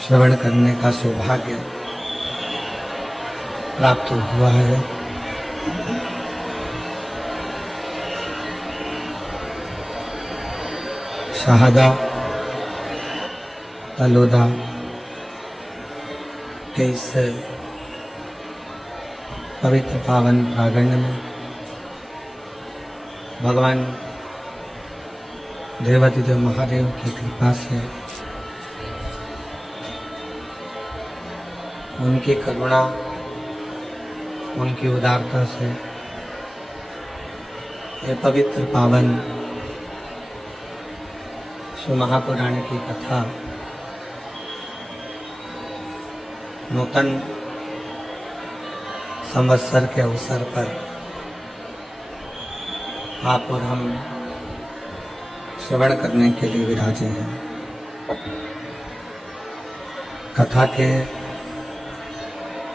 श्रवण करने का सौभाग्य प्राप्त हुआ है। शाहदा तलोदा के इस पवित्र पावन प्रांगण में भगवान देवाधिदेव महादेव की कृपा से, उनकी करुणा, उनकी उदारता से ये पवित्र पावन शिव महापुराण की कथा नूतन संवत्सर के अवसर पर आप और हम श्रवण करने के लिए विराजे हैं। कथा के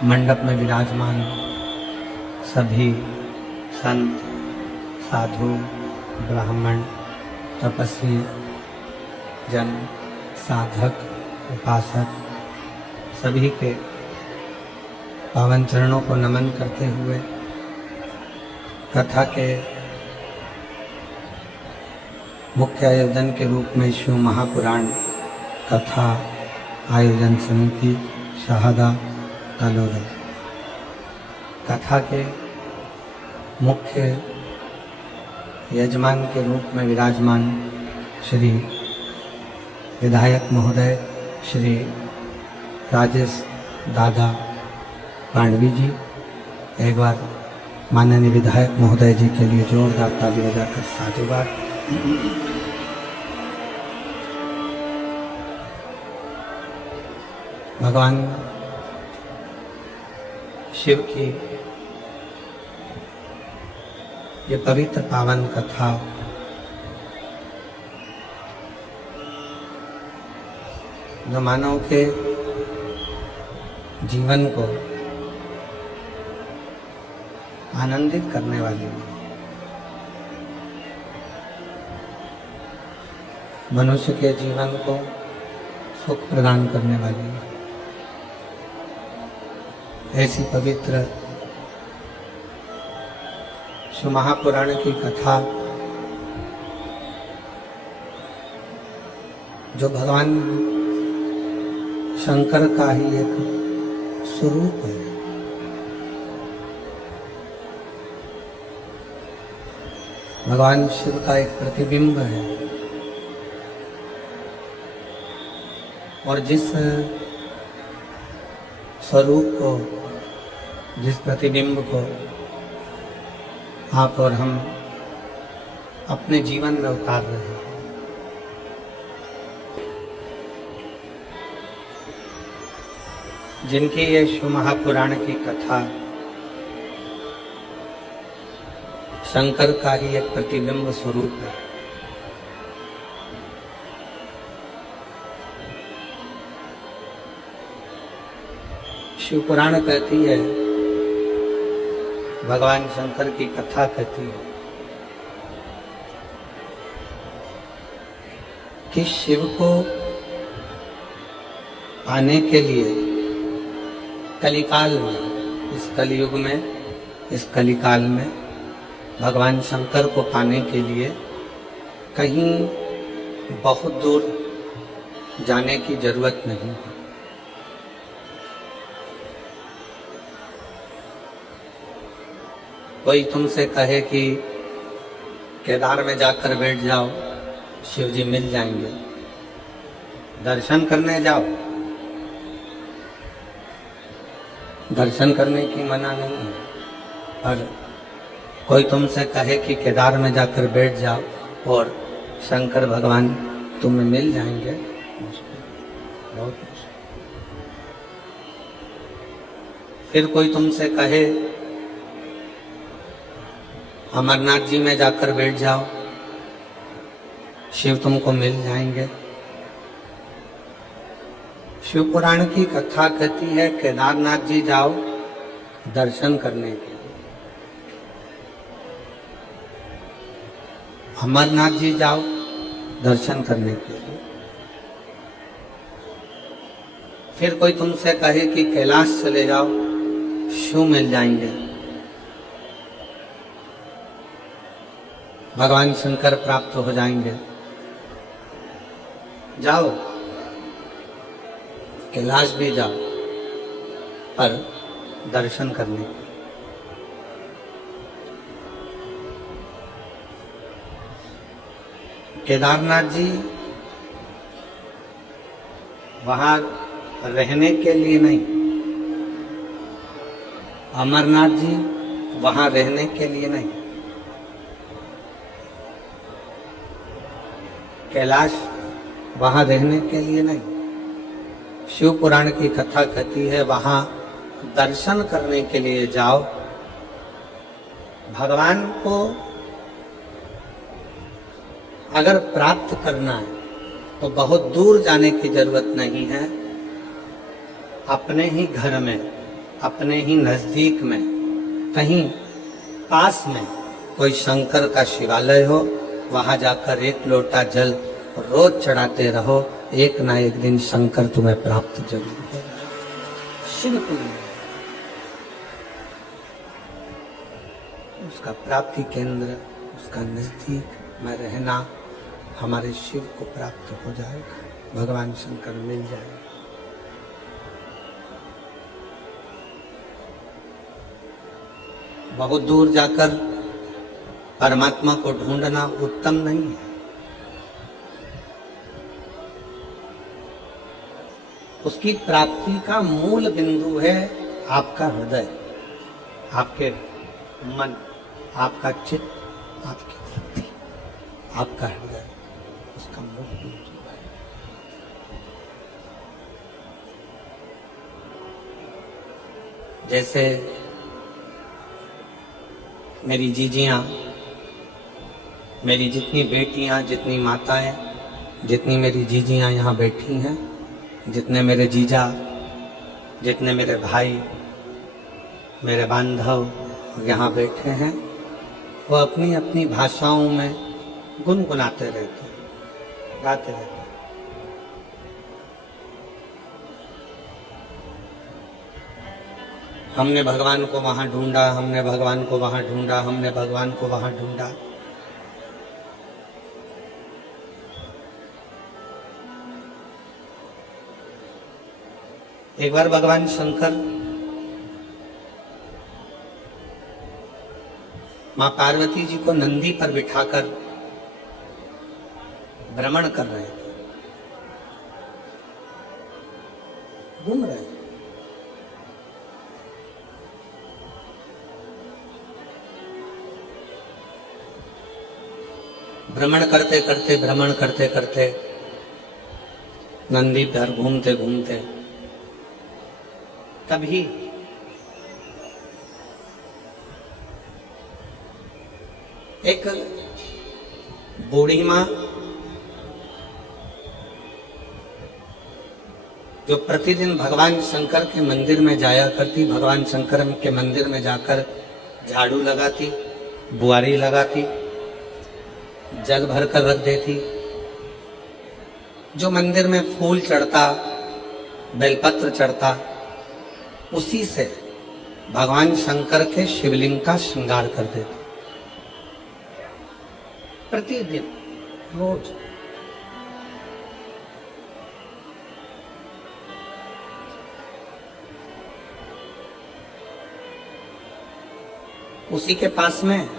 मंडप में विराजमान सभी संत, साधु, ब्राह्मण, तपस्वी जन, साधक, उपासक सभी के पावन चरणों को नमन करते हुए कथा के मुख्य आयोजन के रूप में शिव महापुराण कथा आयोजन समिति शाहदा तलोदा कथा के मुख्य यजमान के रूप में विराजमान श्री विधायक महोदय श्री राजेश दादा पांडवी जी, एक बार माननीय विधायक महोदय जी के लिए जोरदार ताली बजाकर साधुवाद। भगवान शिव की ये पवित्र पावन कथा जो मानव के जीवन को आनंदित करने वाली है, मनुष्य के जीवन को सुख प्रदान करने वाली है, ऐसी पवित्र शिव महापुराण की कथा जो भगवान शंकर का ही एक स्वरूप है। भगवान शिव का एक प्रतिबिंब है और जिस स्वरूप को, जिस प्रतिबिंब को आप और हम अपने जीवन में उतार रहे हैं, जिनकी ये शिव महापुराण की कथा शंकर का ही एक प्रतिबिंब स्वरूप है। शिव पुराण कहती है, भगवान शंकर की कथा कहती है कि शिव को पाने के लिए कलिकाल में, इस कलयुग में, इस कलिकाल में भगवान शंकर को पाने के लिए कहीं बहुत दूर जाने की जरूरत नहीं है। कोई तुमसे कहे कि केदार में जाकर बैठ जाओ, शिव जी मिल जाएंगे, दर्शन करने जाओ, दर्शन करने की मना नहीं है, पर कोई तुमसे कहे कि केदार में जाकर बैठ जाओ और शंकर भगवान तुम्हें मिल जाएंगे, मुश्किल, बहुत मुश्किल। फिर कोई तुमसे कहे अमरनाथ जी में जाकर बैठ जाओ, शिव तुमको मिल जाएंगे। शिव पुराण की कथा कहती है केदारनाथ जी जाओ दर्शन करने के लिए, अमरनाथ जी जाओ दर्शन करने के लिए। फिर कोई तुमसे कहे कि कैलाश चले जाओ, शिव मिल जाएंगे, भगवान शंकर प्राप्त हो जाएंगे, जाओ कैलाश भी जाओ, पर दर्शन करने के। केदारनाथ जी वहां रहने के लिए नहीं, अमरनाथ जी वहां रहने के लिए नहीं, कैलाश वहां रहने के लिए नहीं। शिव पुराण की कथा कहती है वहां दर्शन करने के लिए जाओ। भगवान को अगर प्राप्त करना है तो बहुत दूर जाने की जरूरत नहीं है, अपने ही घर में, अपने ही नजदीक में, कहीं पास में कोई शंकर का शिवालय हो, वहां जाकर एक लोटा जल रोज चढ़ाते रहो, एक ना एक दिन शंकर तुम्हें प्राप्त जरूर होगा। शिव उसका प्राप्ति केंद्र, उसका नजदीक में रहना, हमारे शिव को प्राप्त हो जाएगा, भगवान शंकर मिल जाएगा। बहुत दूर जाकर परमात्मा को ढूंढना उत्तम नहीं है। उसकी प्राप्ति का मूल बिंदु है आपका हृदय, आपके मन, आपका चित्त, आपकी बुद्धि, आपका हृदय उसका मूल बिंदु है। जैसे मेरी जीजियां, मेरी जितनी बेटियां, जितनी माताएं, जितनी मेरी जीजियां यहाँ बैठी हैं, जितने मेरे जीजा, जितने मेरे भाई, मेरे बांधव यहाँ बैठे हैं, वो अपनी अपनी भाषाओं में गुनगुनाते रहते हैं, गाते रहते हैं। हमने भगवान को वहां ढूंढा, हमने भगवान को वहां ढूंढा, हमने भगवान को वहां ढूंढा। एक बार भगवान शंकर मां पार्वती जी को नंदी पर बिठाकर भ्रमण कर रहे थे, घूम रहे थे। भ्रमण करते करते नंदी पर घूमते घूमते तभी एक बूढ़ी मां जो प्रतिदिन भगवान शंकर के मंदिर में जाया करती, भगवान शंकर के मंदिर में जाकर झाड़ू लगाती, बुआरी लगाती, जल भर कर रख देती, जो मंदिर में फूल चढ़ता, बेलपत्र चढ़ता, उसी से भगवान शंकर के शिवलिंग का श्रृंगार कर देती प्रतिदिन, रोज। उसी के पास में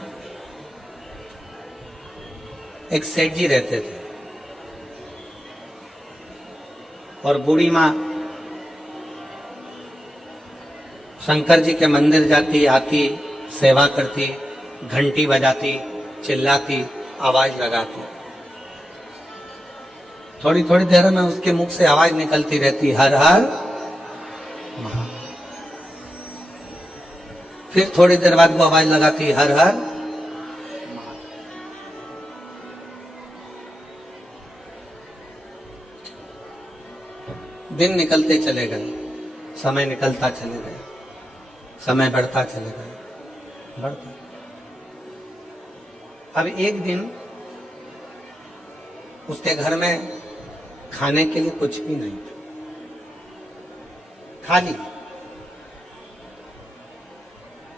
एक सेठ जी रहते थे और बूढ़ी मां शंकर जी के मंदिर जाती, आती, सेवा करती, घंटी बजाती, चिल्लाती, आवाज लगाती। थोड़ी थोड़ी देर में उसके मुख से आवाज निकलती रहती, हर हर महादेव। फिर थोड़ी देर बाद वो आवाज लगाती, हर हर महादेव। दिन निकलते चले गए, समय निकलता चले गए, समय बढ़ता चले गए, बढ़ता। अब एक दिन उसके घर में खाने के लिए कुछ भी नहीं था। खाली।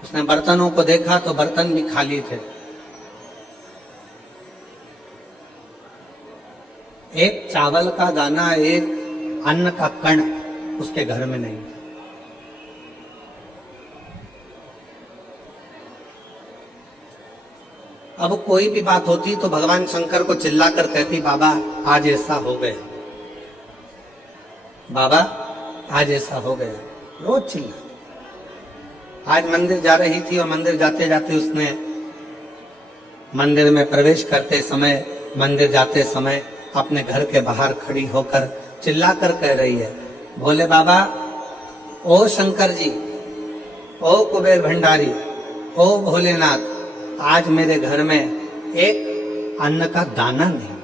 उसने बर्तनों को देखा तो बर्तन भी खाली थे। एक चावल का दाना, एक अन्न का कण उसके घर में नहीं था। अब कोई भी बात होती तो भगवान शंकर को चिल्लाकर कहती, बाबा आज ऐसा हो गया, बाबा आज ऐसा हो गया। रोज चिल्ला। आज मंदिर जा रही थी और मंदिर जाते जाते उसने मंदिर में प्रवेश करते समय, मंदिर जाते समय अपने घर के बाहर खड़ी होकर चिल्लाकर कह रही है, भोले बाबा, ओ शंकर जी, ओ कुबेर भंडारी, ओ भोलेनाथ, आज मेरे घर में एक अन्न का दाना नहीं।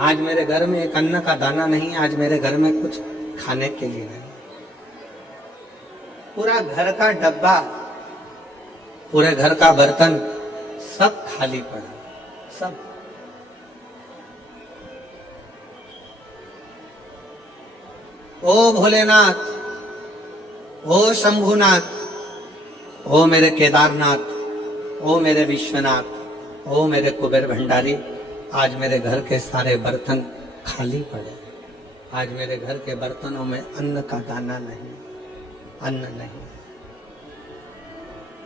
आज मेरे घर में एक अन्न का दाना नहीं, आज मेरे घर में कुछ खाने के लिए नहीं। पूरा घर का डब्बा, पूरे घर का बर्तन सब खाली पड़ा, सब। ओ भोलेनाथ, ओ शंभुनाथ, ओ मेरे केदारनाथ, ओ मेरे विश्वनाथ, ओ मेरे कुबेर भंडारी, आज मेरे घर के सारे बर्तन खाली पड़े। आज मेरे घर के बर्तनों में अन्न का दाना नहीं, अन्न नहीं,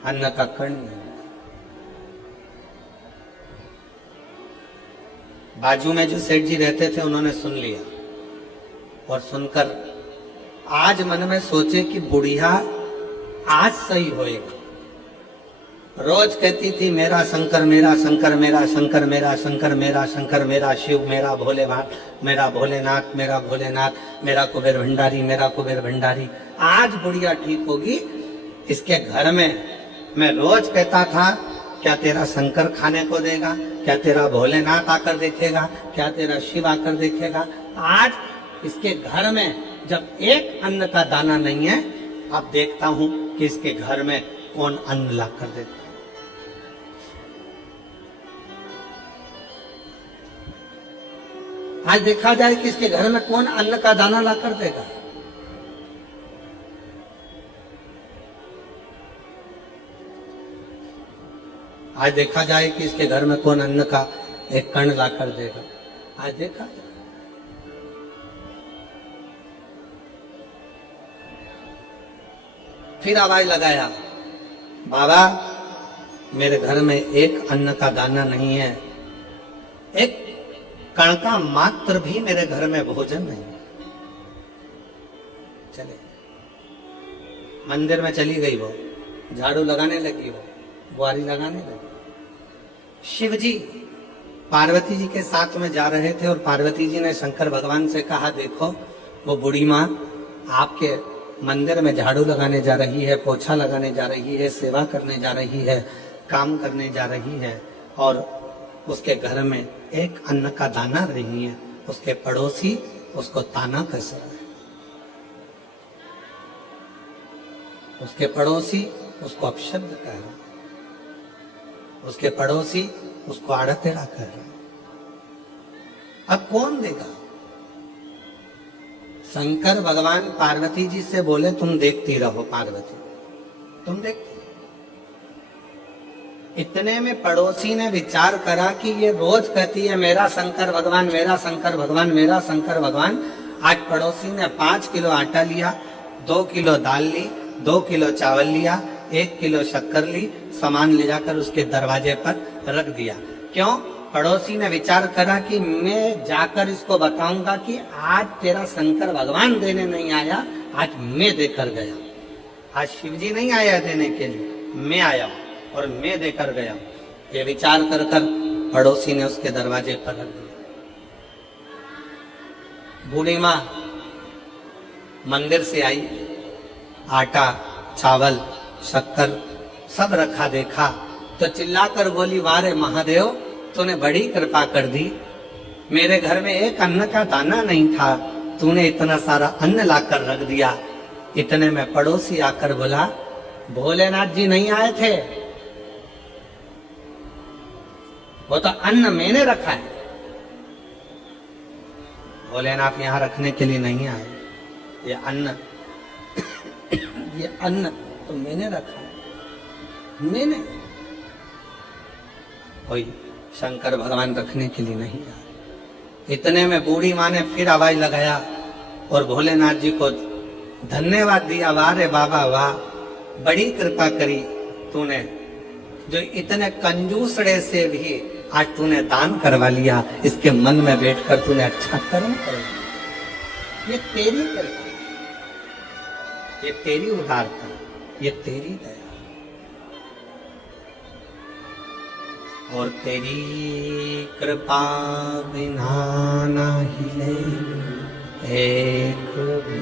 अन्न का कण नहीं। बाजू में जो सेठ जी रहते थे उन्होंने सुन लिया और सुनकर आज मन में सोचे कि बुढ़िया आज सही होएगा। रोज कहती थी, मेरा शंकर, मेरा शंकर, मेरा शंकर, मेरा शंकर, मेरा शंकर, मेरा शिव, मेरा भोलेनाथ, मेरा भोलेनाथ, मेरा भोलेनाथ, मेरा कुबेर भंडारी, मेरा कुबेर भंडारी। आज बुढ़िया ठीक होगी। इसके घर में मैं रोज कहता था, क्या तेरा शंकर खाने को देगा, क्या तेरा भोलेनाथ आकर देखेगा, क्या तेरा शिव आकर देखेगा। आज इसके घर में जब एक अन्न का दाना नहीं है, अब देखता हूं कि इसके घर में कौन अन्न ला कर देता है। आज देखा जाए कि इसके घर में कौन अन्न का दाना ला कर देगा। आज देखा जाए कि इसके घर में कौन अन्न का एक कण ला कर देगा। आज देखा जाए। फिर आवाज लगाया, बाबा मेरे घर में एक अन्न का दाना नहीं है, एक कण का मात्र भी मेरे घर में भोजन नहीं। चले मंदिर में चली गई, वो झाड़ू लगाने लगी, वो बुआरी लगाने लगी। शिव जी पार्वती जी के साथ में जा रहे थे और पार्वती जी ने शंकर भगवान से कहा, देखो वो बूढ़ी माँ आपके मंदिर में झाड़ू लगाने जा रही है, पोछा लगाने जा रही है, सेवा करने जा रही है, काम करने जा रही है, और उसके घर में एक अन्न का दाना नहीं है। उसके पड़ोसी उसको ताना कस रहा है, उसके पड़ोसी उसको अपशब्द कह रहा है, उसके पड़ोसी उसको आड़ा टेढ़ा कह रहा है। अब कौन देगा? शंकर भगवान पार्वती जी से बोले, तुम देखती रहो पार्वती, तुम देखती। इतने में पड़ोसी ने विचार करा कि ये रोज कहती है मेरा शंकर भगवान, मेरा शंकर भगवान, मेरा शंकर भगवान। आज पड़ोसी ने 5 किलो आटा लिया, 2 किलो दाल ली, 2 किलो चावल लिया, 1 किलो शक्कर ली, सामान ले जाकर उसके दरवाजे पर रख दिया। क्यों? पड़ोसी ने विचार करा कि मैं जाकर इसको बताऊंगा कि आज तेरा शंकर भगवान देने नहीं आया, आज मैं देकर गया। आज शिव जी नहीं आया देने के लिए, मैं आया और मैं देकर गया। ये विचार कर कर पड़ोसी ने उसके दरवाजे पर रख दिया। बूढ़ी माँ मंदिर से आई, आटा, चावल, शक्कर सब रखा देखा तो चिल्लाकर बोली, वारे महादेव, तूने बड़ी कृपा कर दी। मेरे घर में एक अन्न का दाना नहीं था, तूने इतना सारा अन्न लाकर रख दिया। इतने में पड़ोसी आकर बोला, भोलेनाथ जी नहीं आए थे, वो तो अन्न मैंने रखा है। भोलेनाथ यहाँ रखने के लिए नहीं आए। ये अन्न ये अन्न तो मैंने रखा है, मैंने। कोई शंकर भगवान रखने के लिए नहीं आए। इतने में बूढ़ी माँ ने फिर आवाज लगाया और भोलेनाथ जी को धन्यवाद दिया। वाह रे बाबा वाह, बड़ी कृपा करी तूने, जो इतने कंजूसड़े से भी आज तूने दान करवा लिया। इसके मन में बैठकर तूने अच्छा कर्म कर लिया। ये तेरी कृपा, ये तेरी उदारता, ये तेरी दया और तेरी कृपा बिना ना हिले एक भी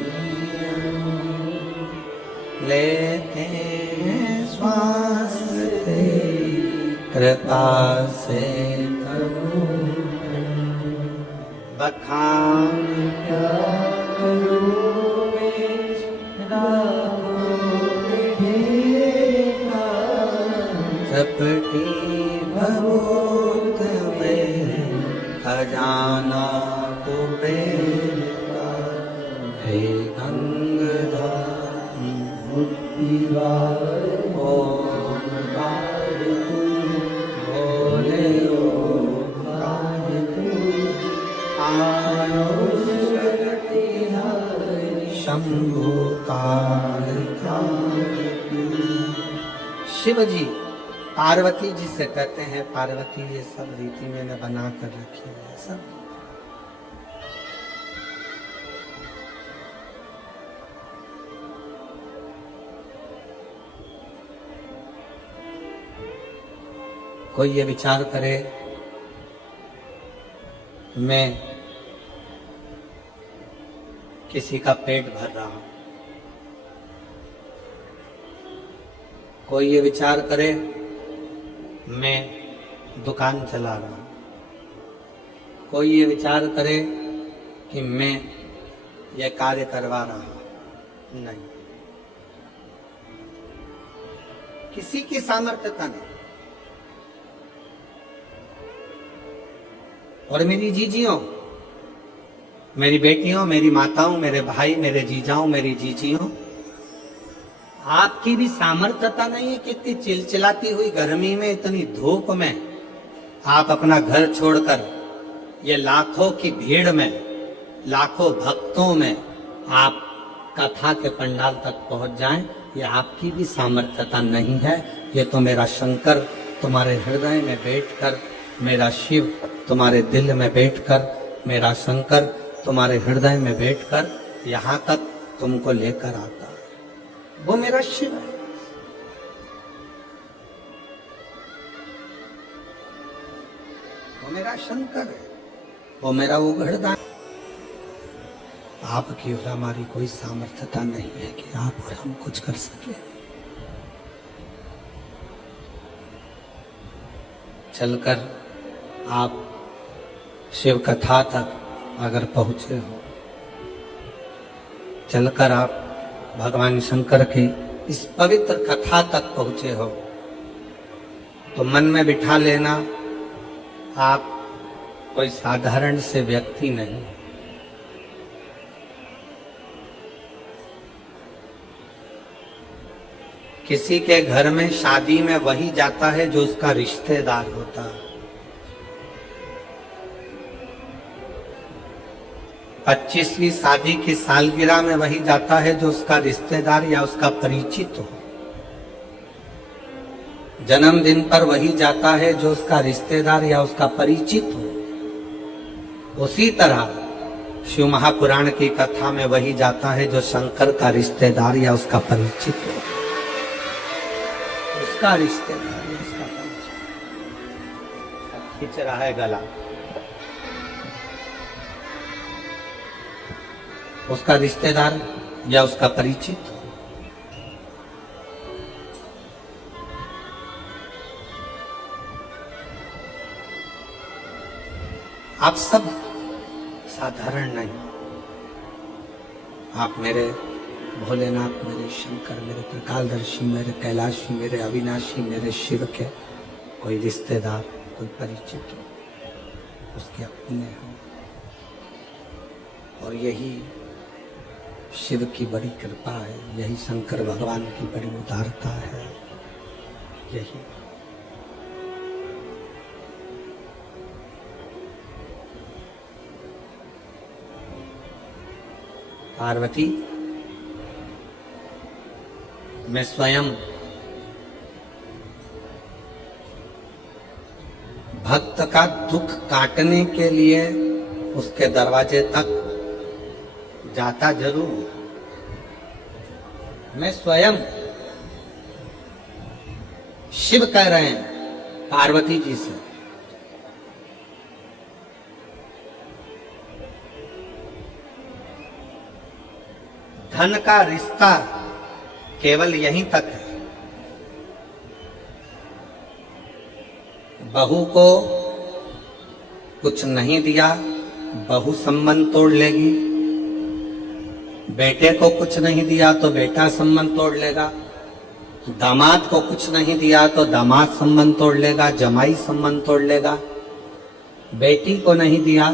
लेते हैं श्वास तेरी कृपा से करूं बखान क्या करूं चपटी भगवत में खजाना कुबेर का हे गंगाधर मुक्तिवार ओंकार तू भोले ओंकार तू आयुष शक्ति हरि शंभु काल शिव जी पार्वती जी से कहते हैं, पार्वती ये सब रीति मैंने बना कर रखी है सब। कोई ये विचार करे मैं किसी का पेट भर रहा हूं, कोई ये विचार करे मैं दुकान चला रहा हूं, कोई ये विचार करे कि मैं ये कार्य करवा रहा हूं, नहीं, किसी की सामर्थ्यता नहीं। और मेरी जीजियों, मेरी बेटियों, मेरी माताओं, मेरे भाई, मेरे जीजाओं, मेरी जीजियों, आपकी भी सामर्थ्यता नहीं है कि इतनी चिलचिलाती हुई गर्मी में, इतनी धूप में आप अपना घर छोड़कर ये लाखों की भीड़ में, लाखों भक्तों में आप कथा के पंडाल तक पहुंच जाएं। ये आपकी भी सामर्थ्यता नहीं है। ये तो मेरा शंकर तुम्हारे हृदय में बैठकर, मेरा शिव तुम्हारे दिल में बैठकर, मेरा शंकर तुम्हारे हृदय में बैठकर यहाँ तक तुमको लेकर आता है। वो मेरा शिव है। वो मेरा शंकर है, वो मेरा उघड़दान। आपकी और हमारी कोई सामर्थ्यता नहीं है कि आप और हम कुछ कर सके। चलकर आप शिव कथा तक अगर पहुंचे हो, चलकर आप भगवान शंकर की इस पवित्र कथा तक पहुंचे हो, तो मन में बिठा लेना आप कोई साधारण से व्यक्ति नहीं। किसी के घर में शादी में वही जाता है जो उसका रिश्तेदार होता है। 25वीं शादी की सालगिरह में वही जाता है जो उसका रिश्तेदार या उसका परिचित हो। जन्मदिन पर वही जाता है जो उसका रिश्तेदार या उसका परिचित हो। उसी तरह शिव महापुराण की कथा में वही जाता है जो शंकर का रिश्तेदार या उसका परिचित हो। उसका रिश्तेदार या उसका परिचित। खींच रहा है गला, उसका रिश्तेदार या उसका परिचित। आप सब साधारण नहीं। आप मेरे भोलेनाथ, मेरे शंकर, मेरे त्रिकालदर्शी, मेरे कैलाशी, मेरे अविनाशी, मेरे शिव के कोई रिश्तेदार, कोई परिचित हो, उसके अपने हो। और यही शिव की बड़ी कृपा है, यही शंकर भगवान की बड़ी उदारता है। यही पार्वती, मैं स्वयं भक्त का दुख काटने के लिए उसके दरवाजे तक जाता जरूर हूं। मैं स्वयं, शिव कह रहे हैं पार्वती जी से, धन का रिश्ता केवल यहीं तक है। बहू को कुछ नहीं दिया, बहू संबंध तोड़ लेगी। बेटे को कुछ नहीं दिया तो बेटा संबंध तोड़ लेगा। दामाद को कुछ नहीं दिया तो दामाद संबंध तोड़ लेगा, जमाई संबंध तोड़ लेगा। बेटी को नहीं दिया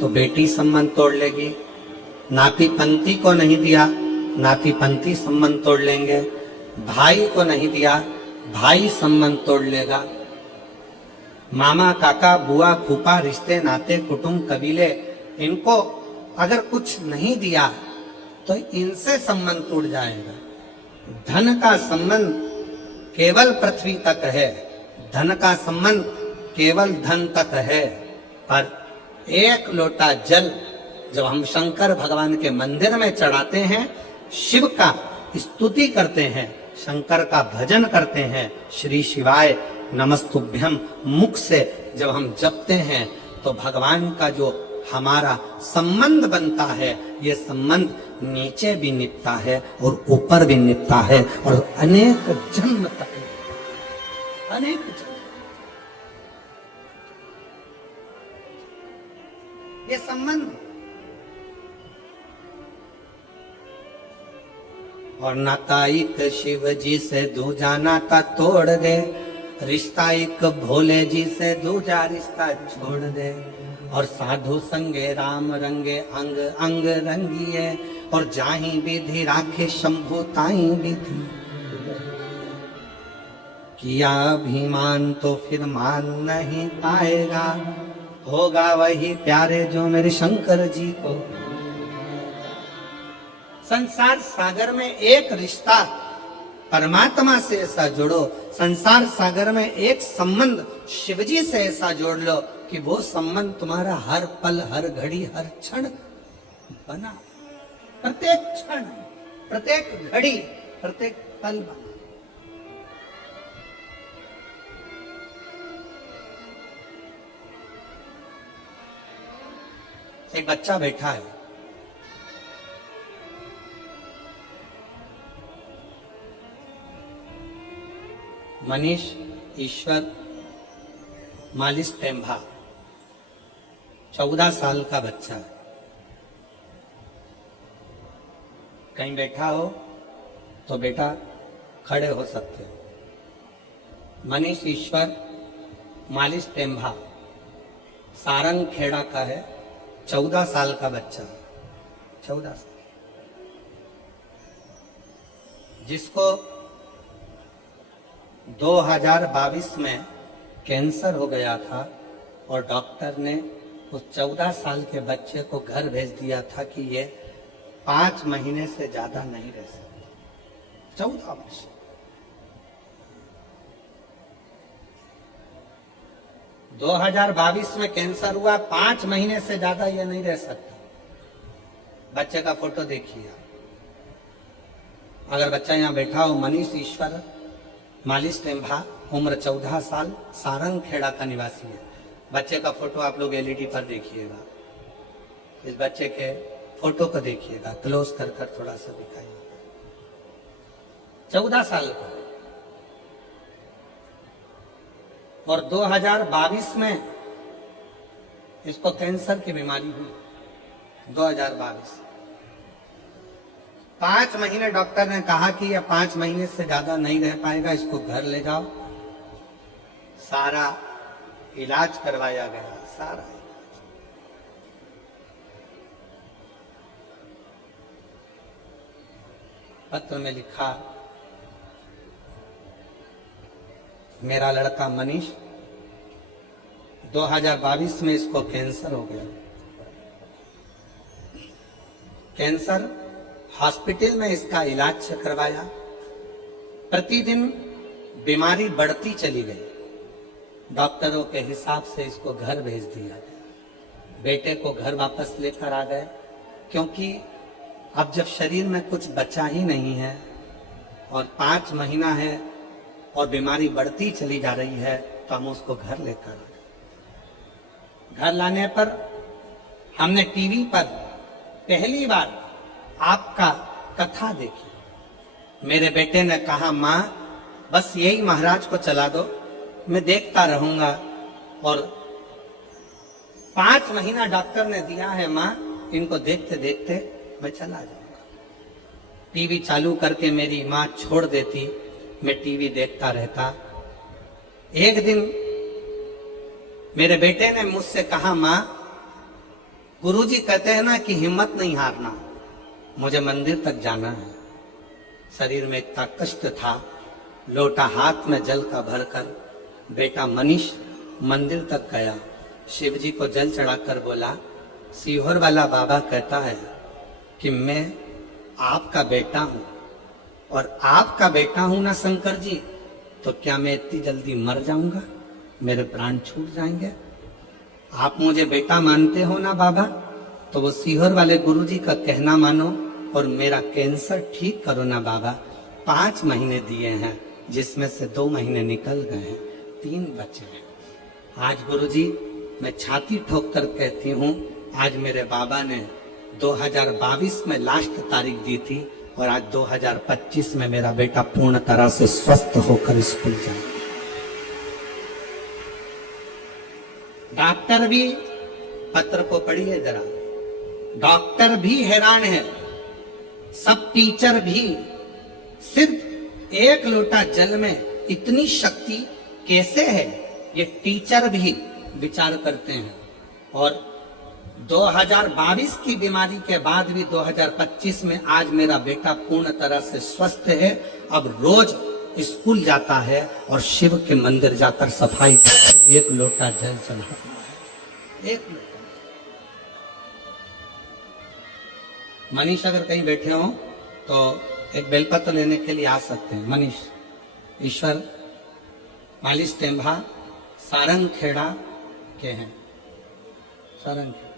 तो बेटी संबंध तोड़ लेगी। नाती पंती को नहीं दिया, नाती पंती संबंध तोड़ लेंगे। भाई को नहीं दिया, भाई संबंध तोड़ लेगा। मामा, काका, बुआ, फूफा, रिश्ते नाते, कुटुंब, कबीले, इनको अगर कुछ नहीं दिया तो इनसे संबंध टूट जाएगा। धन का संबंध केवल पृथ्वी तक है, धन का संबंध केवल धन तक है। पर एक लोटा जल जब हम शंकर भगवान के मंदिर में चढ़ाते हैं, शिव का स्तुति करते हैं, शंकर का भजन करते हैं, श्री शिवाय नमस्तुभ्यम मुख से जब हम जपते हैं, तो भगवान का जो हमारा संबंध बनता है, ये संबंध नीचे भी निपटा है और ऊपर भी निपटा है और अनेक जन्म तक, अनेक जन्म ये संबंध। और नाता एक शिव जी से दूजा नाता तोड़ दे, रिश्ता एक भोले जी से दूजा रिश्ता छोड़ दे। और साधु संगे राम रंगे अंग अंग रंगिए, और जाही विधि राखे शंभु ताई विधि। किया अभिमान तो फिर मान नहीं पाएगा, होगा वही प्यारे जो मेरे शंकर जी को। संसार सागर में एक रिश्ता परमात्मा से ऐसा जोड़ो, संसार सागर में एक संबंध शिवजी से ऐसा जोड़ लो कि वो संबंध तुम्हारा हर पल, हर घड़ी, हर क्षण बना। प्रत्येक क्षण, प्रत्येक घड़ी, प्रत्येक पल बना। एक बच्चा बैठा है, मनीष ईश्वर मालिश टेम्भा, 14 साल का बच्चा है। कहीं बैठा हो तो बेटा खड़े हो सकते हो। मनीष ईश्वर मालिश टेम्भा सारंग खेड़ा का है, 14 साल का बच्चा, 14 साल, जिसको 2022 में कैंसर हो गया था और डॉक्टर ने उस 14 साल के बच्चे को घर भेज दिया था कि ये 5 महीने से ज्यादा नहीं रह सकता। 14 वर्ष। दो 2022 में कैंसर हुआ, 5 महीने से ज्यादा ये नहीं रह सकता। बच्चे का फोटो देखिए। अगर बच्चा यहाँ बैठा हो, मनीष ईश्वर मालिश टेम्भा, उम्र 14 साल, सारंग खेड़ा का निवासी है। बच्चे का फोटो आप लोग एलईडी पर देखिएगा। इस बच्चे के फोटो को देखिएगा, क्लोज कर थोड़ा सा दिखाइए। 14 साल का। और 2022 में इसको कैंसर की बीमारी हुई। 2022 5 महीने डॉक्टर ने कहा कि यह 5 महीने से ज्यादा नहीं रह पाएगा, इसको घर ले जाओ। सारा इलाज करवाया गया, सारा पत्र में लिखा, मेरा लड़का मनीष 2022 में इसको कैंसर हो गया। कैंसर, हॉस्पिटल में इसका इलाज करवाया, प्रतिदिन बीमारी बढ़ती चली गई। डॉक्टरों के हिसाब से इसको घर भेज दिया गया। बेटे को घर वापस लेकर आ गए, क्योंकि अब जब शरीर में कुछ बचा ही नहीं है और 5 महीना है और बीमारी बढ़ती चली जा रही है, तो हम उसको घर लेकर आ गए। घर लाने पर हमने टीवी पर पहली बार आपका कथा देखी। मेरे बेटे ने कहा, माँ बस यही महाराज को चला दो, मैं देखता रहूंगा। और 5 महीना डॉक्टर ने दिया है माँ, इनको देखते देखते मैं चला जाऊंगा। टीवी चालू करके मेरी माँ छोड़ देती, मैं टीवी देखता रहता। एक दिन मेरे बेटे ने मुझसे कहा, माँ गुरुजी कहते हैं ना कि हिम्मत नहीं हारना, मुझे मंदिर तक जाना है। शरीर में इतना कष्ट था, लोटा हाथ में जल का भरकर बेटा मनीष मंदिर तक गया। शिव जी को जल चढ़ाकर बोला, सीहोर वाला बाबा कहता है कि मैं आपका बेटा हूं, और आपका बेटा हूं ना शंकर जी, तो क्या मैं इतनी जल्दी मर जाऊंगा, मेरे प्राण छूट जाएंगे? आप मुझे बेटा मानते हो ना बाबा, तो वो सीहोर वाले गुरुजी का कहना मानो और मेरा कैंसर ठीक करो ना बाबा। 5 महीने दिए हैं, जिसमें से 2 महीने निकल गए हैं, 3 बचे हैं। आज गुरुजी मैं छाती ठोक कर कहती हूँ, आज मेरे बाबा ने 2022 में लास्ट तारीख दी थी, और आज 2025 में मेरा बेटा पूर्ण तरह से स्वस्थ होकर स्कूल जाए। डॉक्टर भी, पत्र को पढ़िए जरा, डॉक्टर भी हैरान है, सब टीचर भी। सिर्फ 1 लोटा जल में इतनी शक्ति कैसे है, ये टीचर भी विचार करते हैं। और 2022 की बीमारी के बाद भी 2025 में आज मेरा बेटा पूर्ण तरह से स्वस्थ है। अब रोज स्कूल जाता है और शिव के मंदिर जाकर सफाई कर 1 लोटा जल चढ़ाता है। 1 लोटा। मनीष अगर कहीं बैठे हो तो एक बेलपत्र लेने के लिए आ सकते हैं। मनीष, ईश्वर मालिश टेम्भा सारंग खेड़ा के हैं। सारंग खेड़ा।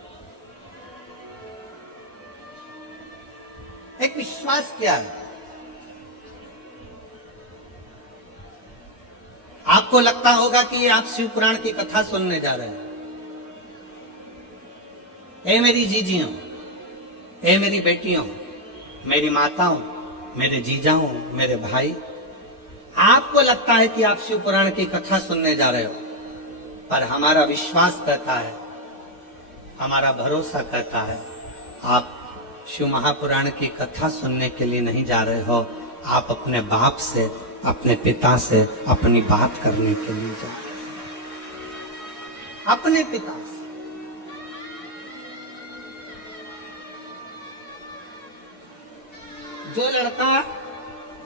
एक विश्वास क्या है? आपको लगता होगा कि आप शिव पुराण की कथा सुनने जा रहे हैं। ए मेरी जीजियों, ए मेरी बेटियों, मेरी माताओं, मेरे जीजाओं, मेरे भाई, आपको लगता है कि आप शिव पुराण की कथा सुनने जा रहे हो, पर हमारा विश्वास कहता है, हमारा भरोसा कहता है, आप शिव महापुराण की कथा सुनने के लिए नहीं जा रहे हो, आप अपने बाप से, अपने पिता से अपनी बात करने के लिए जा रहे हो। अपने पिता से। जो लड़का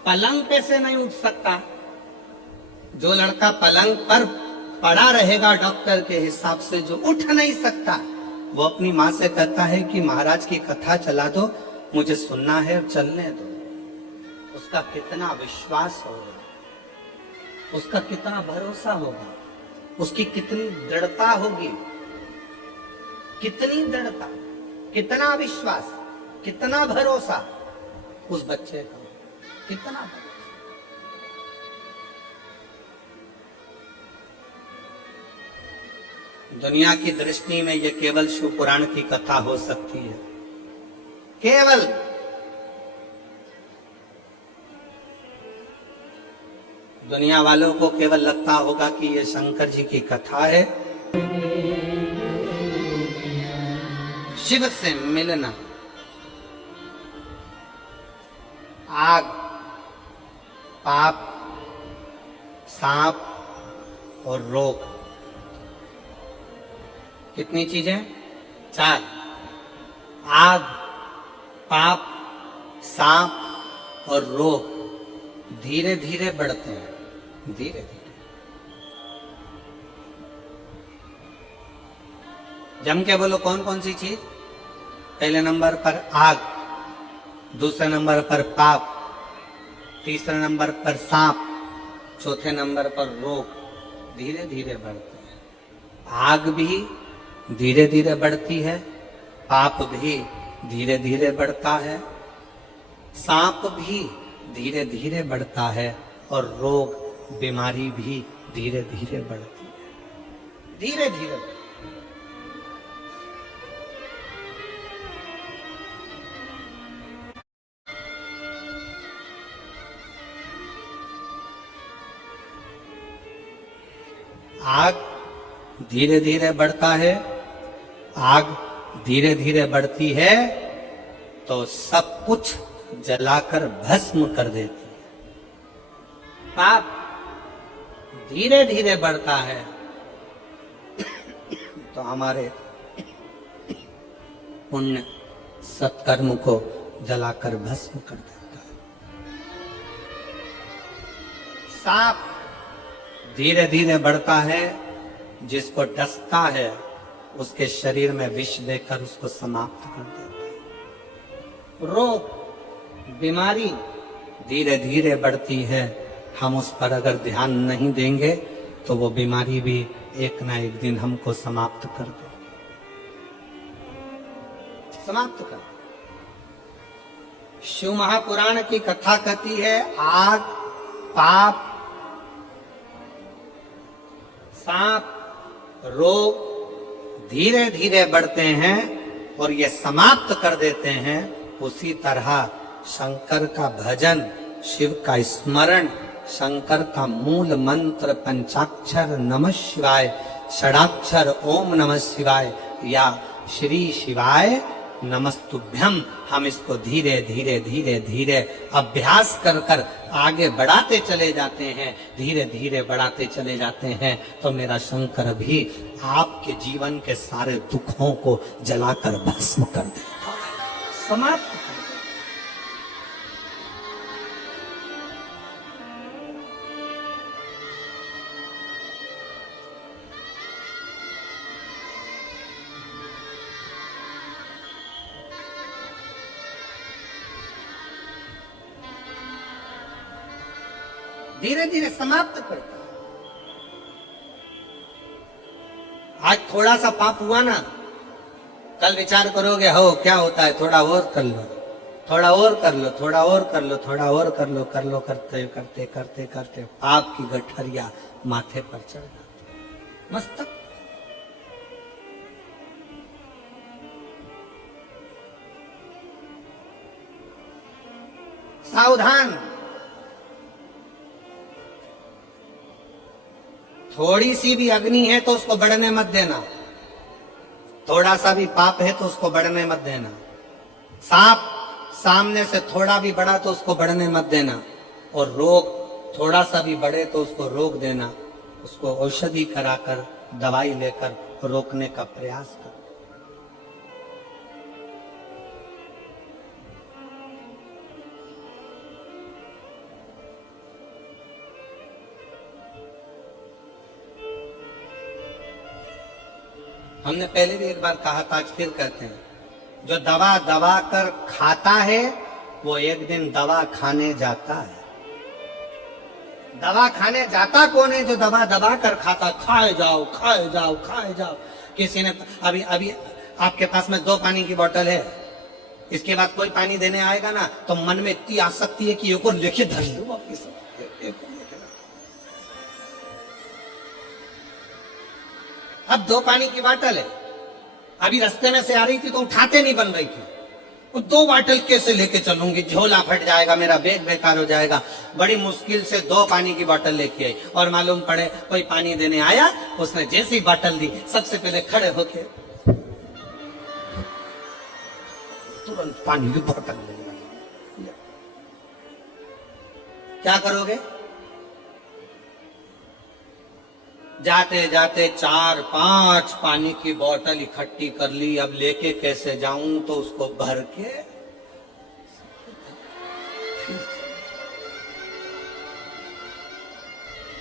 पलंग पे से नहीं उठ सकता, जो लड़का पलंग पर पड़ा रहेगा डॉक्टर के हिसाब से, जो उठ नहीं सकता, वो अपनी माँ से कहता है कि महाराज की कथा चला दो, मुझे सुनना है और चलने दो। उसका कितना विश्वास होगा, उसका कितना भरोसा होगा, उसकी कितनी दृढ़ता होगी, कितनी दृढ़ता, कितना विश्वास, कितना भरोसा उस बच्चे का, कितना भरोसा। दुनिया की दृष्टि में यह केवल शिव पुराण की कथा हो सकती है, केवल। दुनिया वालों को केवल लगता होगा कि यह शंकर जी की कथा है। शिव से मिलना, आग, पाप, सांप और रोग, कितनी चीजें? 4। आग, पाप, सांप, और रोग धीरे धीरे बढ़ते हैं, धीरे धीरे। जम के बोलो कौन कौन सी चीज? पहले नंबर पर आग, दूसरे नंबर पर पाप, तीसरे नंबर पर सांप, चौथे नंबर पर रोग धीरे धीरे बढ़ते हैं। आग भी धीरे धीरे बढ़ती है, पाप भी धीरे धीरे बढ़ता है, सांप भी धीरे धीरे बढ़ता है और रोग बीमारी भी धीरे धीरे बढ़ती है, धीरे धीरे। आग धीरे धीरे बढ़ता है, आग धीरे धीरे बढ़ती है तो सब कुछ जलाकर भस्म कर देती है। पाप धीरे धीरे बढ़ता है तो हमारे पुण्य सत्कर्म को जलाकर भस्म कर देता है। सांप धीरे धीरे बढ़ता है, जिसको डसता है उसके शरीर में विष देकर उसको समाप्त कर देता है। रोग बीमारी धीरे धीरे बढ़ती है, हम उस पर अगर ध्यान नहीं देंगे तो वो बीमारी भी एक ना एक दिन हमको समाप्त कर देगी, समाप्त कर। शिव महापुराण की कथा कहती है आग, पाप, सांप, रोग धीरे धीरे बढ़ते हैं और ये समाप्त कर देते हैं। उसी तरह शंकर का भजन, शिव का स्मरण, शंकर का मूल मंत्र पंचाक्षर नमः शिवाय, षडाक्षर ओम नमः शिवाय या श्री शिवाय नमस्तुभ्यम, हम इसको धीरे धीरे धीरे धीरे अभ्यास कर कर आगे बढ़ाते चले जाते हैं, धीरे धीरे बढ़ाते चले जाते हैं तो मेरा शंकर भी आपके जीवन के सारे दुखों को जलाकर भस्म कर देता है, समाप्त कर। धीरे धीरे समाप्त करता है। आज थोड़ा सा पाप हुआ ना, कल विचार करोगे हो क्या होता है, थोड़ा और कर लो, थोड़ा और कर लो, थोड़ा और कर लो, थोड़ा और कर लो, कर लो, करते करते करते करते पाप की गठरिया माथे पर चढ़ जाती, मस्तक। सावधान, थोड़ी सी भी अग्नि है तो उसको बढ़ने मत देना, थोड़ा सा भी पाप है तो उसको बढ़ने मत देना। सांप सामने से थोड़ा भी बढ़ा तो उसको बढ़ने मत देना, और रोग थोड़ा सा भी बढ़े तो उसको रोक देना, उसको औषधि कराकर दवाई लेकर रोकने का प्रयास कर। हमने पहले भी एक बार कहा था, आज फिर कहते हैं, जो दवा दबा कर खाता है वो एक दिन दवा खाने जाता है। दवा खाने जाता कौन है? जो दवा दबा कर खाता, खाए जाओ खाए जाओ खाए जाओ। किसी ने अभी अभी आपके पास में 2 पानी की बोतल है, इसके बाद कोई पानी देने आएगा ना तो मन में इतनी आसक्ति है कि एक और लेके धर लो वापिस। अब 2 पानी की बोतल है, अभी रास्ते में से आ रही थी तो उठाते नहीं बन रही थी, वो 2 बोतल कैसे लेके चलूंगी, झोला फट जाएगा, मेरा बैग बेकार हो जाएगा। बड़ी मुश्किल से 2 पानी की बोतल लेके आई, और मालूम पड़े कोई पानी देने आया, उसने जैसी ही बोतल दी सबसे पहले खड़े होके तुरंत पानी की बोतल ले ली। क्या करोगे? जाते जाते 4-5 पानी की बोतल इकट्ठी कर ली, अब लेके कैसे जाऊं, तो उसको भर के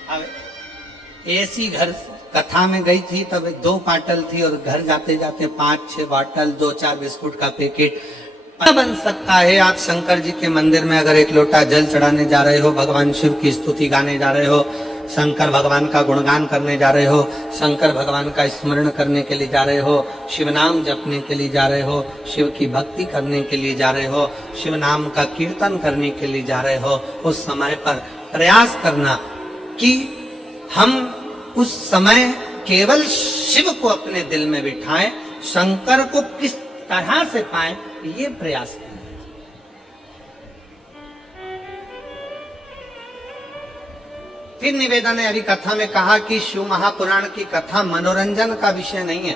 अब ऐसी घर कथा में गई थी, तब 2 पाटल थी और घर जाते जाते 5-6 बाटल, 2-4 बिस्कुट का पैकेट बन सकता है। आप शंकर जी के मंदिर में अगर 1 लोटा जल चढ़ाने जा रहे हो, भगवान शिव की स्तुति गाने जा रहे हो, शंकर भगवान का गुणगान करने जा रहे हो, शंकर भगवान का स्मरण करने के लिए जा रहे हो, शिव नाम जपने के लिए जा रहे हो, शिव की भक्ति करने के लिए जा रहे हो, शिव नाम का कीर्तन करने के लिए जा रहे हो, उस समय पर प्रयास करना कि हम उस समय केवल शिव को अपने दिल में बिठाएं, शंकर को किस तरह से पाएं, ये प्रयास करें। फिर निवेदन ने अभी कथा में कहा कि शिव महापुराण की कथा मनोरंजन का विषय नहीं है,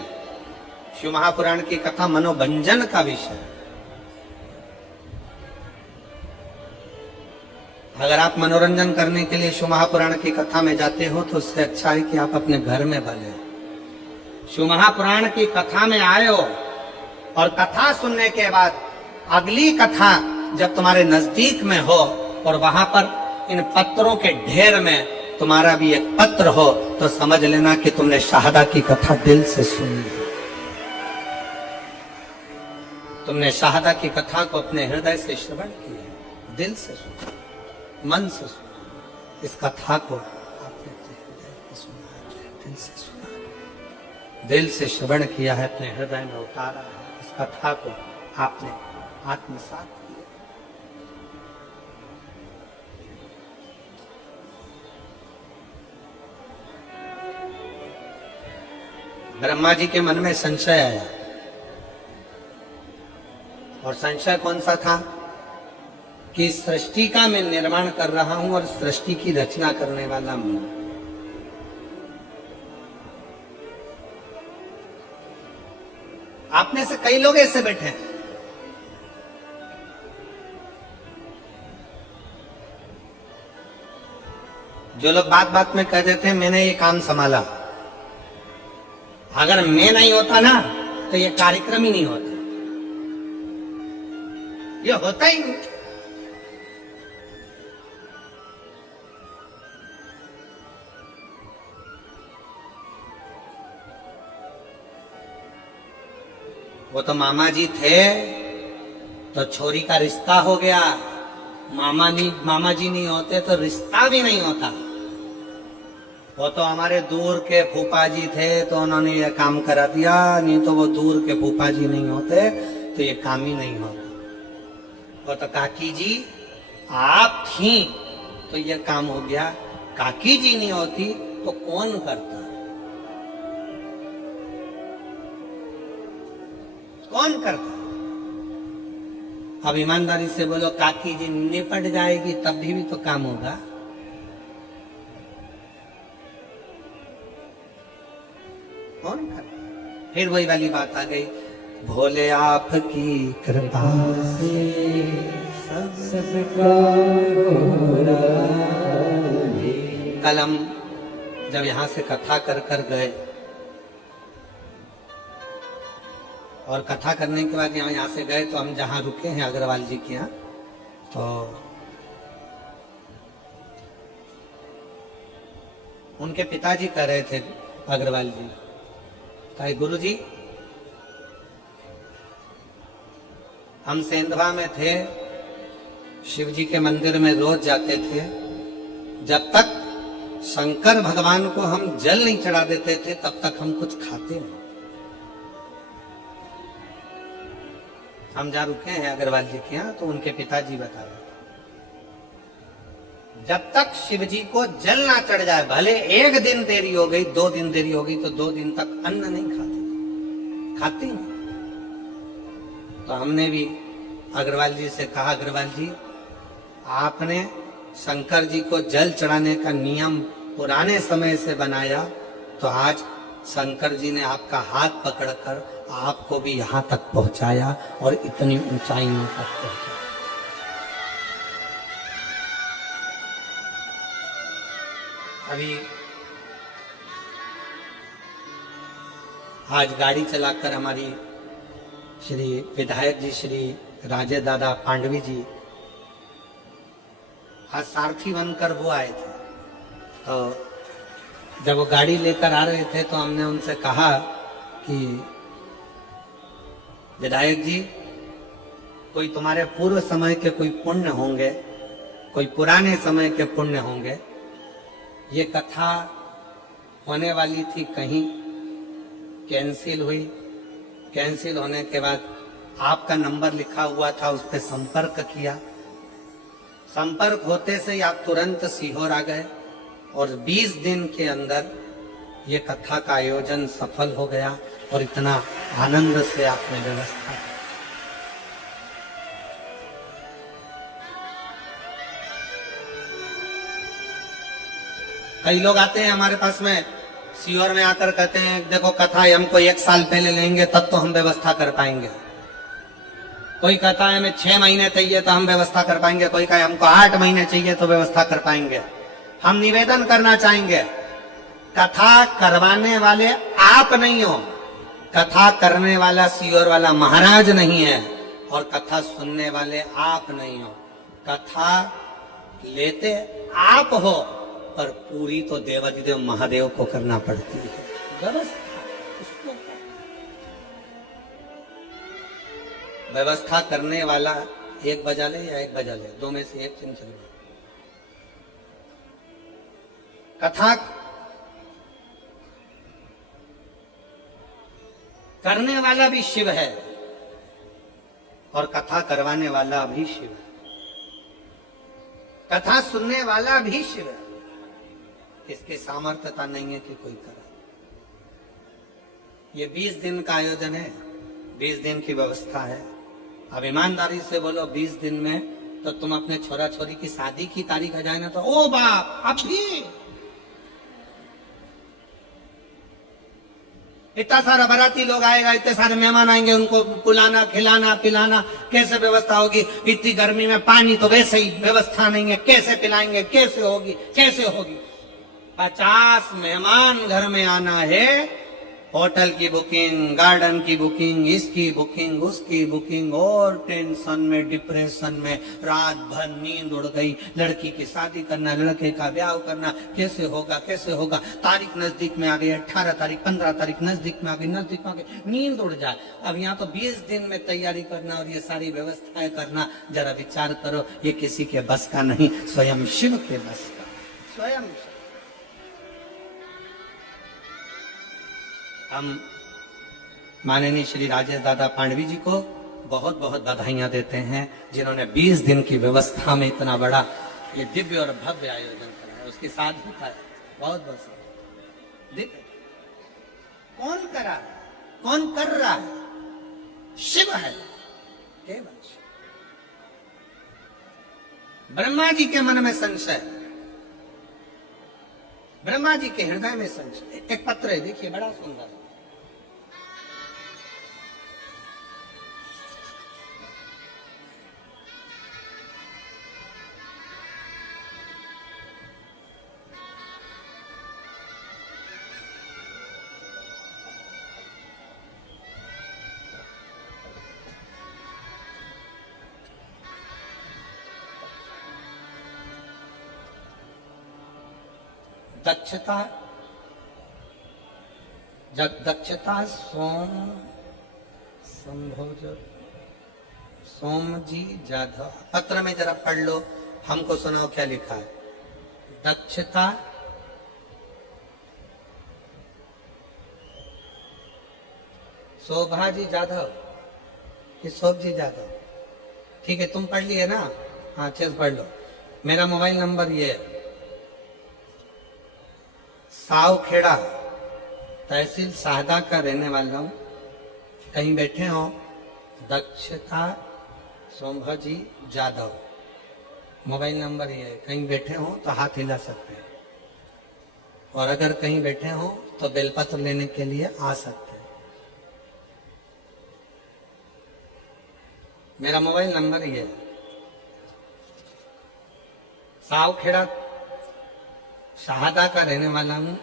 शिव महापुराण की कथा मनोभंजन का विषय है। अगर आप मनोरंजन करने के लिए शिव महापुराण की कथा में जाते हो तो उससे अच्छा है कि आप अपने घर में भले शिव महापुराण की कथा में आए हो और कथा सुनने के बाद अगली कथा जब तुम्हारे नजदीक में हो और वहां पर इन पत्रों के ढेर में तुम्हारा भी एक पत्र हो, तो समझ लेना कि तुमने शाहदा की कथा दिल से सुनी, तुमने शाहदा की कथा को अपने हृदय से श्रवण किया, दिल से सुना, मन से सुना। इस कथा को आपने अपने हृदय से सुना, दिल से सुना, दिल से श्रवण किया है, अपने हृदय में उतारा है। इस कथा को आपने आत्मसात किया। ब्रह्मा जी के मन में संशय आया, और संशय कौन सा था कि सृष्टि का मैं निर्माण कर रहा हूं और सृष्टि की रचना करने वाला मैं। आप में से कई लोग ऐसे बैठे हैं, जो लोग बात बात में कह देते हैं मैंने ये काम संभाला, अगर मैं नहीं होता ना तो ये कार्यक्रम ही नहीं होता, ये होता ही नहीं। वो तो मामा जी थे तो छोरी का रिश्ता हो गया, मामा जी नहीं होते तो रिश्ता भी नहीं होता। वो तो हमारे दूर के फूफा जी थे तो उन्होंने ये काम करा दिया, नहीं तो वो दूर के फूफा जी नहीं होते तो ये काम ही नहीं होता। वो तो काकी जी आप थी तो ये काम हो गया, काकी जी नहीं होती तो कौन करता, कौन करता? अब ईमानदारी से बोलो, काकी जी निपट जाएगी तब भी तो काम होगा। कौन करता? फिर वही वाली बात आ गई, भोले आपकी कृपा से सबका कल हम जब यहां से कथा कर कर गए और कथा करने के बाद यहाँ से गए तो हम जहाँ रुके हैं अग्रवाल जी के यहाँ, तो उनके पिताजी कह रहे थे अग्रवाल जी, कहे गुरु जी हम सेंधवा में थे, शिव जी के मंदिर में रोज जाते थे, जब तक शंकर भगवान को हम जल नहीं चढ़ा देते थे तब तक हम कुछ खाते नहीं। हम जहाँ रुके हैं अग्रवाल जी के यहाँ तो उनके पिताजी बता रहे थे, जब तक शिव जी को जल ना चढ़ जाए, भले 1 दिन देरी हो गई, 2 दिन देरी हो गई, तो 2 दिन तक अन्न नहीं खाते नहीं। तो हमने भी अग्रवाल जी से कहा, अग्रवाल जी आपने शंकर जी को जल चढ़ाने का नियम पुराने समय से बनाया, तो आज शंकर जी ने आपका हाथ पकड़कर आपको भी यहां तक पहुंचाया और इतनी ऊंचाइयों तक पहुंचाया। अभी आज गाड़ी चलाकर हमारी श्री विधायक जी श्री राजे दादा पांडवी जी आज सारथी बनकर वो आए थे। तो जब वो गाड़ी लेकर आ रहे थे तो हमने उनसे कहा कि विधायक जी, कोई तुम्हारे पूर्व समय के कोई पुण्य होंगे, कोई पुराने समय के पुण्य होंगे, ये कथा होने वाली थी, कहीं कैंसिल हुई, कैंसिल होने के बाद आपका नंबर लिखा हुआ था, उस पर संपर्क किया, संपर्क होते से ही आप तुरंत सीहोर आ गए और 20 दिन के अंदर ये कथा का आयोजन सफल हो गया और इतना आनंद से आपने व्यवस्था। कई लोग आते हैं हमारे पास में, सीहोर में आकर कहते हैं देखो कथा हमको 1 साल पहले लेंगे तब तो हम व्यवस्था कर पाएंगे। कोई कहता है हमें 6 महीने चाहिए तो हम व्यवस्था कर पाएंगे, कोई कहे हमको 8 महीने चाहिए तो व्यवस्था कर पाएंगे। हम निवेदन करना चाहेंगे, कथा करवाने वाले आप नहीं हो, कथा करने वाला सीहोर वाला महाराज नहीं है और कथा सुनने वाले आप नहीं हो। कथा लेते आप हो पर पूरी तो देवाधिदेव महादेव को करना पड़ती है व्यवस्था। व्यवस्था करने वाला 1 बजा ले या 1 बजा ले, 2 में से 1 चुन चलो। कथा करने वाला भी शिव है और कथा करवाने वाला भी शिव है, कथा सुनने वाला भी शिव है। इसकी सामर्थ्यता नहीं है कि कोई करे। ये 20 दिन का आयोजन है, 20 दिन की व्यवस्था है। अब ईमानदारी से बोलो 20 दिन में तो तुम अपने छोरा छोरी की शादी की तारीख आ जाए ना तो ओ बाप अभी इतना सारा बाराती लोग आएगा, इतने सारे मेहमान आएंगे, उनको बुलाना खिलाना पिलाना कैसे व्यवस्था होगी। इतनी गर्मी में पानी तो वैसे ही व्यवस्था नहीं है, कैसे पिलाएंगे, कैसे होगी, कैसे होगी। 50 मेहमान घर में आना है, होटल की बुकिंग, गार्डन की बुकिंग, इसकी बुकिंग, उसकी बुकिंग, और टेंशन में डिप्रेशन में रात भर नींद उड़ गई। लड़की की शादी करना, लड़के का ब्याह करना, कैसे होगा कैसे होगा। तारीख नजदीक में आ गई, 18 तारीख 15 तारीख नजदीक में आ गई, नजदीक में आ गई, नींद उड़ जाए। अब यहाँ तो 20 दिन में तैयारी करना और ये सारी व्यवस्थाएं करना, जरा विचार करो, ये किसी के बस का नहीं, स्वयं शिव के बस का, स्वयं। हम माननीय श्री राजेश दादा पांडवी जी को बहुत बहुत बधाइयां देते हैं, जिन्होंने 20 दिन की व्यवस्था में इतना बड़ा ये दिव्य और भव्य आयोजन करा है। उसकी साधु का बहुत बहुत दिव्य। कौन करा, कौन कर रहा है? शिव है केवल। ब्रह्मा जी के मन में संशय, ब्रह्मा जी के हृदय में संशय। एक पत्र है, देखिए बड़ा सुंदर। दक्षता, दक्षता सोम जी जाधव। पत्र में जरा पढ़ लो, हमको सुनाओ क्या लिखा है। दक्षता शोभा जी जाधव कि शोभ जी जाधव, ठीक है तुम पढ़ लिए ना, हाँ अच्छे से पढ़ लो। मेरा मोबाइल नंबर ये है, सावखेड़ा तहसील शाहदा का रहने वाला हूं। कहीं बैठे हो, दक्षता सोमभा जी जाधव, मोबाइल नंबर ये है। कहीं बैठे हो तो हाथ हिला सकते हैं, और अगर कहीं बैठे हो तो बेलपत्र लेने के लिए आ सकते हैं। मेरा मोबाइल नंबर ये है। सावखेड़ा शाहदा का रहने वाला हूं।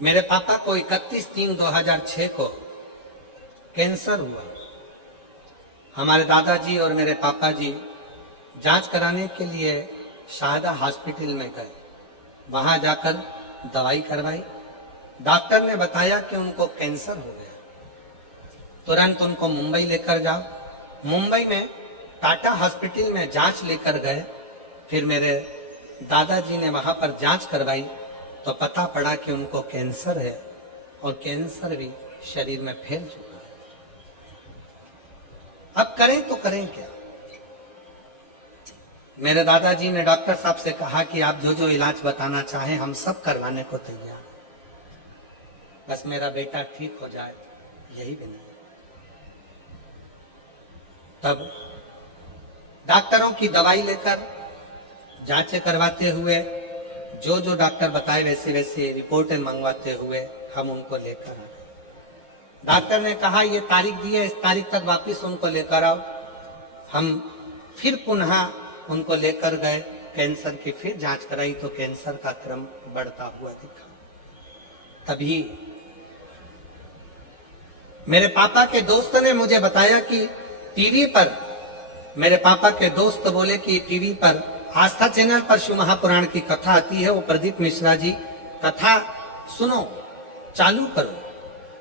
मेरे पापा को 31/3/2006 को कैंसर हुआ। हमारे दादाजी और मेरे पापा जी जांच कराने के लिए शाहदा हॉस्पिटल में गए। वहां जाकर दवाई करवाई। डॉक्टर ने बताया कि उनको कैंसर हो गया। तुरंत उनको मुंबई लेकर जाओ। मुंबई में टाटा हॉस्पिटल में जांच लेकर गए। फिर मेरे दादाजी ने वहां पर जांच करवाई तो पता पड़ा कि उनको कैंसर है और कैंसर भी शरीर में फैल चुका है। अब करें तो करें क्या? मेरे दादाजी ने डॉक्टर साहब से कहा कि आप जो जो इलाज बताना चाहें हम सब करवाने को तैयार हैं, बस मेरा बेटा ठीक हो जाए, यही विनती। तब डॉक्टरों की दवाई लेकर जांचें करवाते हुए जो जो डॉक्टर बताए वैसे वैसे रिपोर्टें मंगवाते हुए हम उनको लेकर आ गए। डॉक्टर ने कहा ये तारीख दी है, इस तारीख तक वापस उनको लेकर आओ। हम फिर पुनः उनको लेकर गए, कैंसर की फिर जांच कराई तो कैंसर का क्रम बढ़ता हुआ दिखा। तभी मेरे पापा के दोस्त ने मुझे बताया कि टीवी पर, मेरे पापा के दोस्त बोले कि टीवी पर आस्था चैनल पर शिव महापुराण की कथा आती है, वो प्रदीप मिश्रा जी कथा सुनो, चालू करो।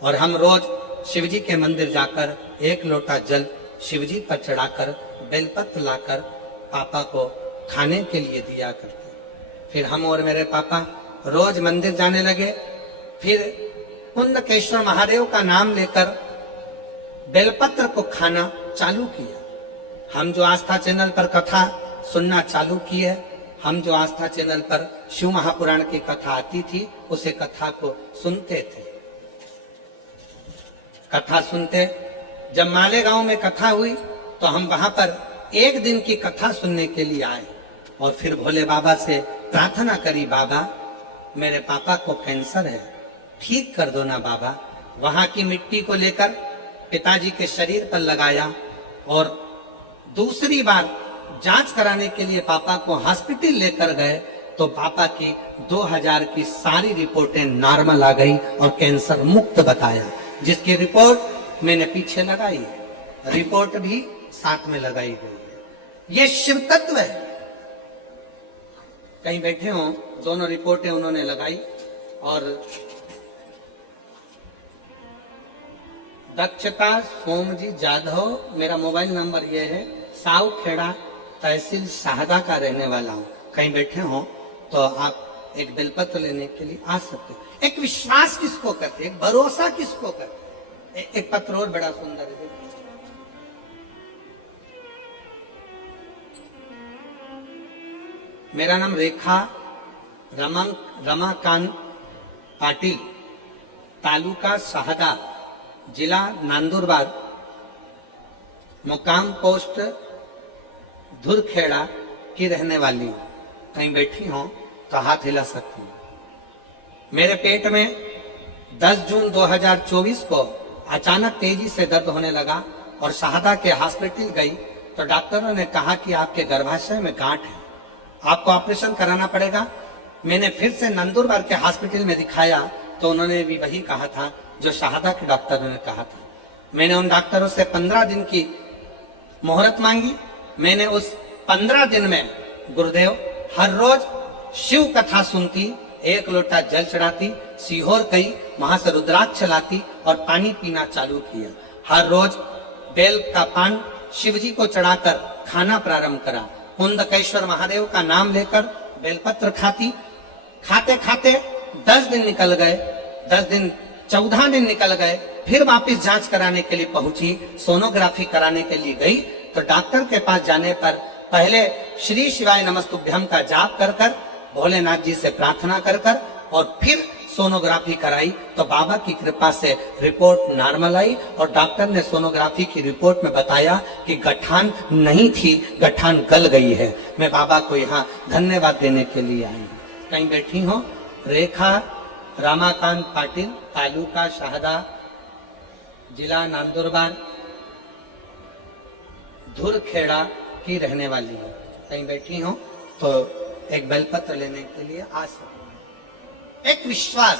और हम रोज शिवजी के मंदिर जाकर एक लोटा जल शिवजी पर चढ़ाकर बेलपत्र लाकर पापा को खाने के लिए दिया करते। फिर हम और मेरे पापा रोज मंदिर जाने लगे। फिर कुंदकेश्वर महादेव का नाम लेकर बेलपत्र को खाना चालू किया। हम जो आस्था चैनल पर कथा सुनना चालू किए, हम जो आस्था चैनल पर शिव महापुराण की कथा आती थी उसे कथा को सुनते थे। कथा सुनते, जब मालेगांव में कथा हुई तो हम वहां पर एक दिन की कथा सुनने के लिए आए और फिर भोले बाबा से प्रार्थना करी, बाबा मेरे पापा को कैंसर है, ठीक कर दो ना बाबा। वहां की मिट्टी को लेकर पिताजी के शरीर पर लगाया और दूसरी बार जांच कराने के लिए पापा को हॉस्पिटल लेकर गए तो पापा की 2000 की सारी रिपोर्टें नॉर्मल आ गई और कैंसर मुक्त बताया, जिसकी रिपोर्ट मैंने पीछे लगाई है, रिपोर्ट भी साथ में लगाई गई है। ये शिव तत्व है। कहीं बैठे हो, दोनों रिपोर्टें उन्होंने लगाई। और दक्षता सोमजी जाधव, मेरा मोबाइल नंबर ये है, साउ खेड़ा तहसील शाहदा का रहने वाला हूं। कहीं बैठे हो तो आप एक बेलपत्र लेने के लिए आ सकते हो। एक विश्वास किसको करते, एक भरोसा किसको करते। एक पत्र और बड़ा सुंदर है, मेरा नाम रेखा रमाकांत पाटिल, तालुका शाहदा, जिला नंदुरबार, मुकाम पोस्ट धुरखेड़ा की रहने वाली हूं। कहीं बैठी हो तो हाथ हिला सकती हूं। मेरे पेट में 10 जून 2024 को अचानक तेजी से दर्द होने लगा और शाहदा के हॉस्पिटल गई तो डॉक्टरों ने कहा कि आपके गर्भाशय में गांठ है, आपको ऑपरेशन कराना पड़ेगा। मैंने फिर से नंदुरबार के हॉस्पिटल में दिखाया तो उन्होंने भी वही कहा था जो शाहदा के डॉक्टरों ने कहा था। मैंने उन डॉक्टरों से 15 दिन की मोहरत मांगी। मैंने उस 15 दिन में गुरुदेव हर रोज शिव कथा सुनती, एक लोटा जल चढ़ाती, सीहोर गई, वहां से रुद्राक्ष चलाती और पानी पीना चालू किया। हर रोज बेल का पान शिवजी को चढ़ाकर खाना प्रारंभ करा। कुंदकेश्वर महादेव का नाम लेकर बेलपत्र खाती। खाते खाते 10 दिन निकल गए, 10 दिन 14 दिन निकल गए। फिर वापस जांच कराने के लिए पहुंची, सोनोग्राफी कराने के लिए गई तो डॉक्टर के पास जाने पर पहले श्री शिवाय नमस्तुभ्यम का जाप कर कर, भोलेनाथ जी से प्रार्थना कर कर और फिर सोनोग्राफी कराई तो बाबा की कृपा से रिपोर्ट नॉर्मल आई और डॉक्टर ने सोनोग्राफी की रिपोर्ट में बताया कि गठान नहीं थी, गठान गल गई है। मैं बाबा को यहाँ धन्यवाद देने के लिए आई हूँ। कहीं बैठी हो, रेखा रमाकांत पाटिल, तालुका शाहदा, जिला नंदुरबार, धुरखेड़ा की रहने वाली हूँ। कहीं बैठी हो तो एक बेलपत्र लेने के लिए आ सकते। एक विश्वास